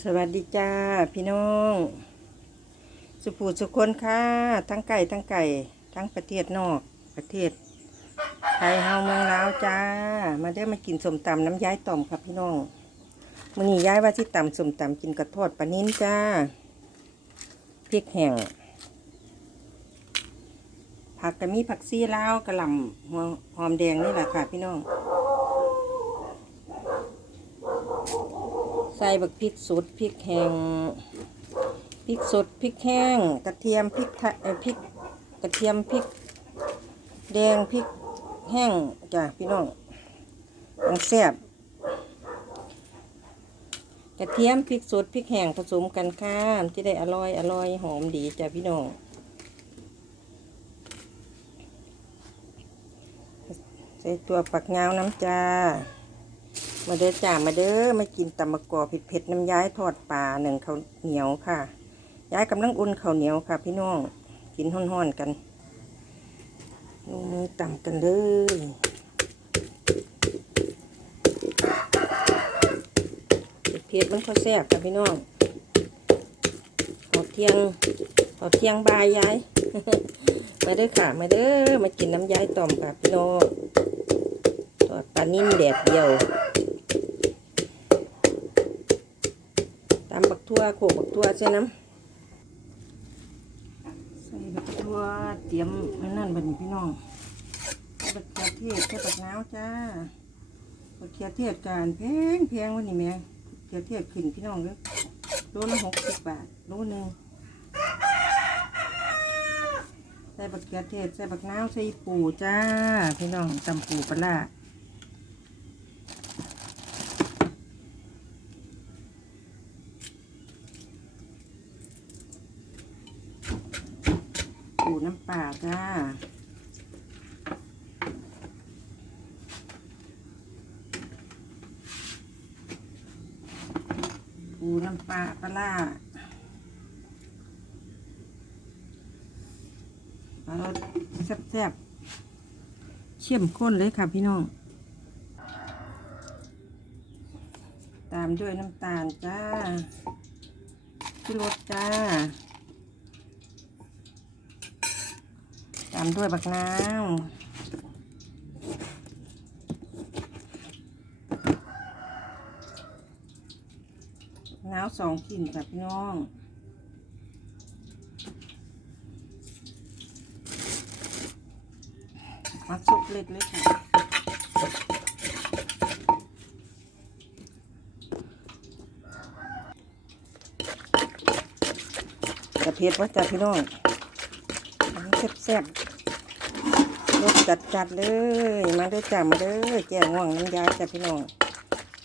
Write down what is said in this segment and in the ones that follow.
สวัสดีจ้าพี่น้อง สุภูสุคนค่ะ ทั้งไก่ทั้งไก่ ทั้งประเทศนอกประเทศไทยเฮาเมืองลาวจ้า มาได้มากินสมตำน้ำย้ายต่อมครับพี่น้องมื้อนี้ย้ายว่าที่ตำสมตำกินกระทอดปลานิ้นจ้าพริกแห้งผักกะมีผักซี่ลาวกระหล่ำหัวหอมแดงนี่แหละค่ะพี่น้อง ส่บักพริกสดพริกแห้งพริกสดพริกแห้ง กระเทียมพริกพริกกระเทียมพริก แดงพริกแห้งจ้ะพี่น้องมันแซ่บกระเทียมพริกสดพริกแห้งผสมกันค่ะมันจะได้อร่อยอร่อยหอมดีจ้ะพี่น้องใส่ตัวปักเงาน้ำจ้า มาเด้อจ้ามาเด้อมากินตำมะกอเผ็ดๆน้ำย้ายทอดปลาหนึ่งข้าวเหนียวค่ะ ย้ายกำลังอุ่นข้าวเหนียวค่ะ พี่น้องกินห้อนๆกันลงมือตำกันเลยเผ็ดมันเขาแซ่บค่ะพี่น้องขอเที่ยงขอเที่ยงบายย้าย มาเด้อค่ะ มาเด้อมากินน้ำย้ายต่อมค่ะพี่น้องทอดปลานิ่มแดดเดียว ตามบัก ทั่วโขกบักทั่วใช่น้ำใส่บักทั่วเตรียมนั่นบันี้พี่น้องใส่บักเขือเทศใส่บักน้าวจ้าบักเขือเทศการแพงแพงวันนี้แม่เขือเทศขึ้นพี่น้องเลยโลละหกสิบบาทโลหนึ่งใส่บักเขือเทศใส่บักน้าวใส่ปูจ้าพี่น้องตำปูปลา น้ำปลาจ้าปูน้ำปลาปลาร้าเอาแซ่บๆเข้มข้นเลยค่ะพี่น้อง ตามด้วยน้ำตาลจ้าชูรสจ้าามด้วยบักนาวน้าวสองกลิ่นค่ะพี่น้องมักซุปเล็กเลยค่ะกระเพียดว่าจะพี่น้องแซ่บๆ จัดจัดๆเลย มาเด้อจ้ามาเด้อแก้วง่วงน้ำยาจ้ะพี่น้อง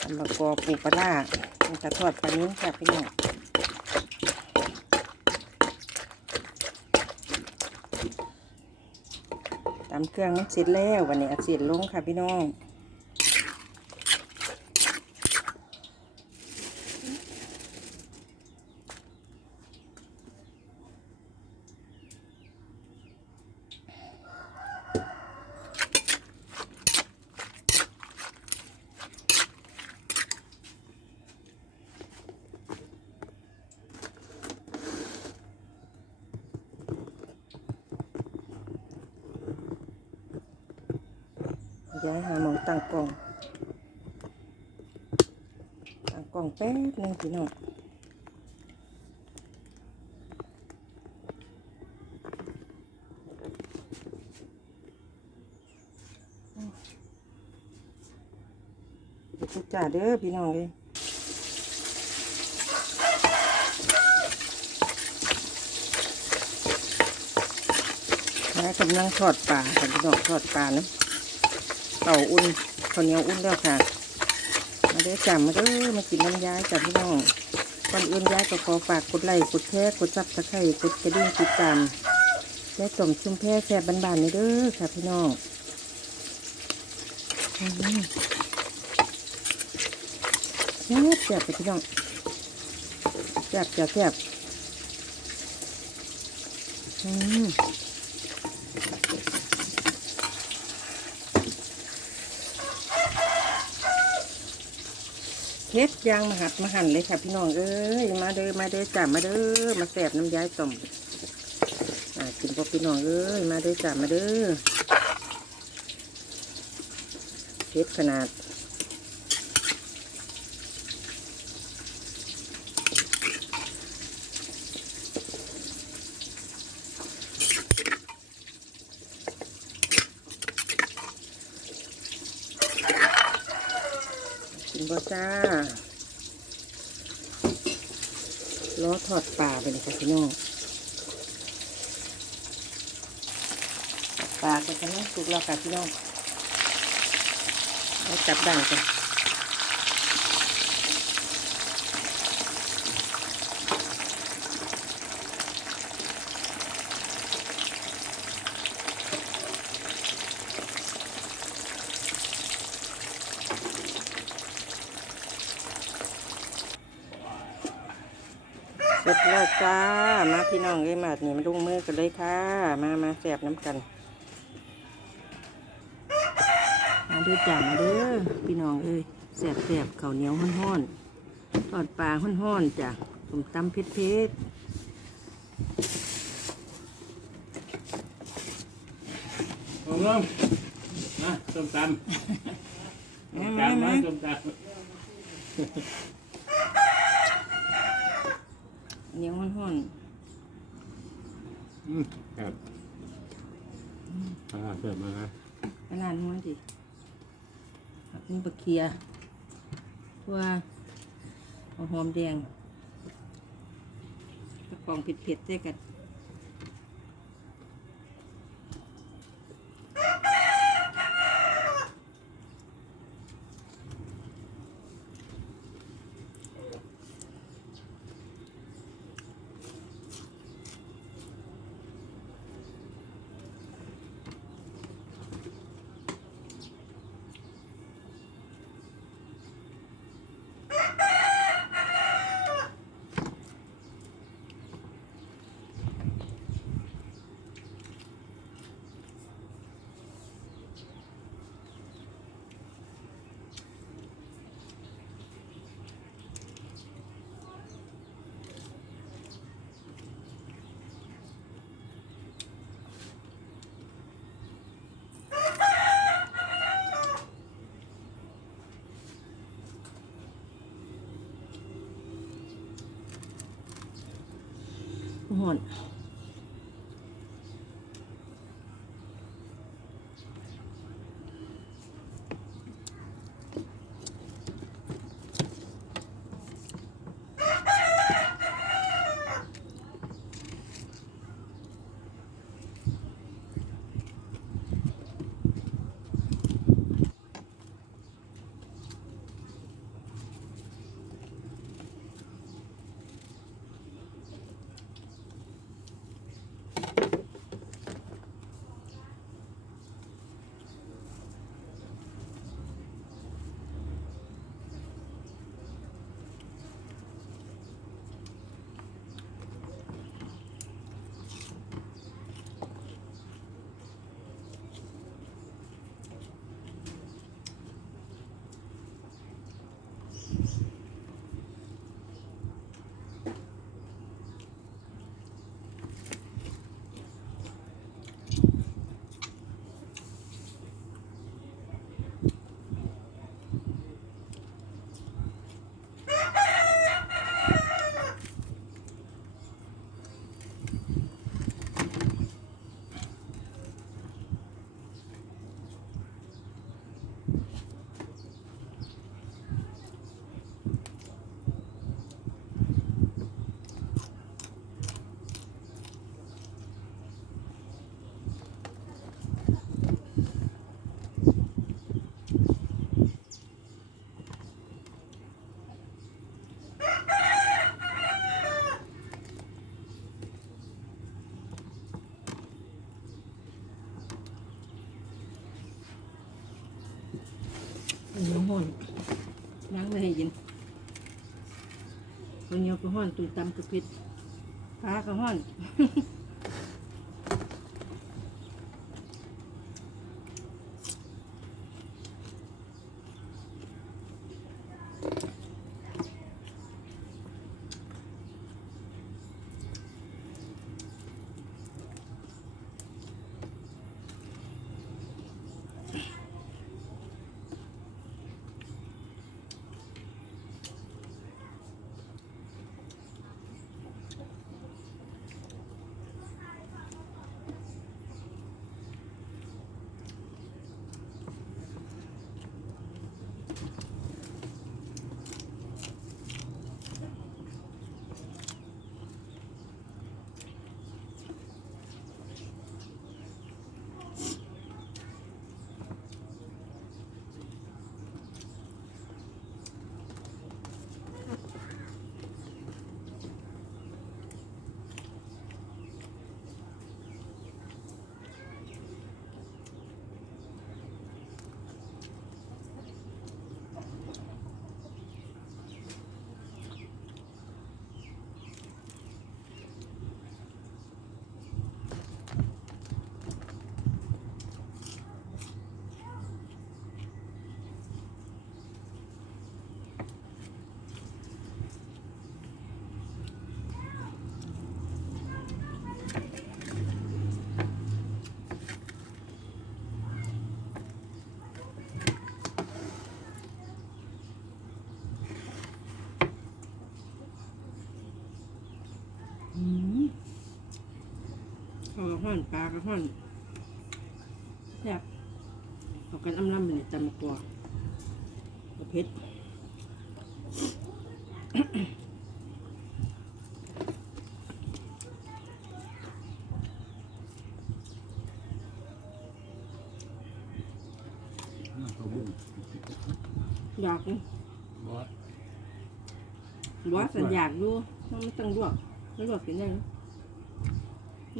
ทำมะกอปูปลาร้ามันกระทอดปลานิ้นจ้ะพี่น้องตามเครื่องเสร็จแล้ววันนี้อาเสร็จลงค่ะพี่น้อง ย้ายหาหมองตั้งกล้อง ตั้งกล้องแป๊บนึงพี่น้องเดี๋ยวจ้าเด้อพี่น้องเลยย้ายกำลังทอดปลาค่ะพี่น้องทอดปลาเนาะ เต่าอุ่นข้าวเหนียวอุ่นแล้วค่ะ มาเด้จ้ามาเด้อมากินน้ำย้ายจ้าพี่น้องก่อนอื่นย้ายก็ขอฝากกดไลค์กดแชร์กดซับสไครต์กดกระดิ่งติดตามและต้มชุ่มแพร่แซ่บบานๆนี่เด้อค่ะพี่น้องแซ่บแซ่บพี่น้องแซ่บจ้าแซ่บอืม เฮ็ดยางมาหัดมาหั่นเลยค่ะพี่น้องเอ้ยมาเด้อมาเด้อจ้ามาเด้อมาแสบน้ำย้ายต่อมอ่ากินพวกพี่น้องเอ้ยมาเด้อจ้ามาเด้อเฮ็ดขนาดกินบ่จ้าล้ อดปลาไปเลยค่ะพี่น้องปลาก็จะนนะสุกแล้วค่ะพี่น้องเราจับด่างกัน เสร็จแล้วจ้า มาพี่น้องเอ้ยมาดนี่มาดุงมือกันเลยค่ะ มามาแสบน้ำกัน มาเด้อจ้ามาเด้อพี่น้องเอ้ยแสบแสบข้าวเหนียวห้อนๆทอดปลาห้อนๆจ้ะผมตำเผ็ดเผ็ดลงลงมาส้มตำๆส้มามมาตำมามาส้มต เหนียวห้อนำอืมครับอ่าเสิร์ฟมาครับๆขนาดหัวดิผักนี่บะเคียทั่วเอาหอมแดงกระกองเผ็ดๆด้วยกัน ห่อน เหนียวห่อนล้างไม่ให้เย็นคนเหนียวก็ห่อนตุ่มตำกระพิดปลาก็ห่อน อนปลากระห้อนแซ่บเอากันอ้ำลำเลยจำมะกอกกระเพ็ดเขาบุ้งอยากนะบอสว่าสัญญากดูมันไม่ต้องลวกไม่ลวกกินได้นะ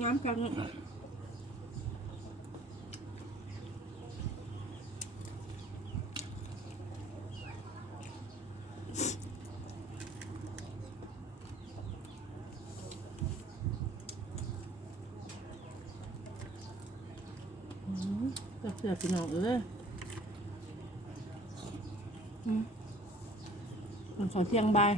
งามจังอะอืมเสียบพี่น้องเอ้ยอืมมันขอเที่ยงบาย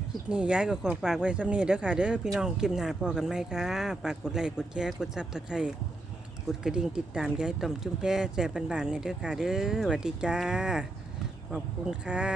คลิป นี่ย้ายก็ขอฝากไว้สำนีเด้อค่ะ เด้อพี่น้องคลิปหน้าพอกันไหมคะฝากกดไลค์กดแชร์กดซับตะไคร้กดกระดิ่งติดตามย้ายต่อมจุ่มแพ้แซ่บบันๆในเด้อค่ะเด้อสวัสดีจ้า ขอบคุณค่ะ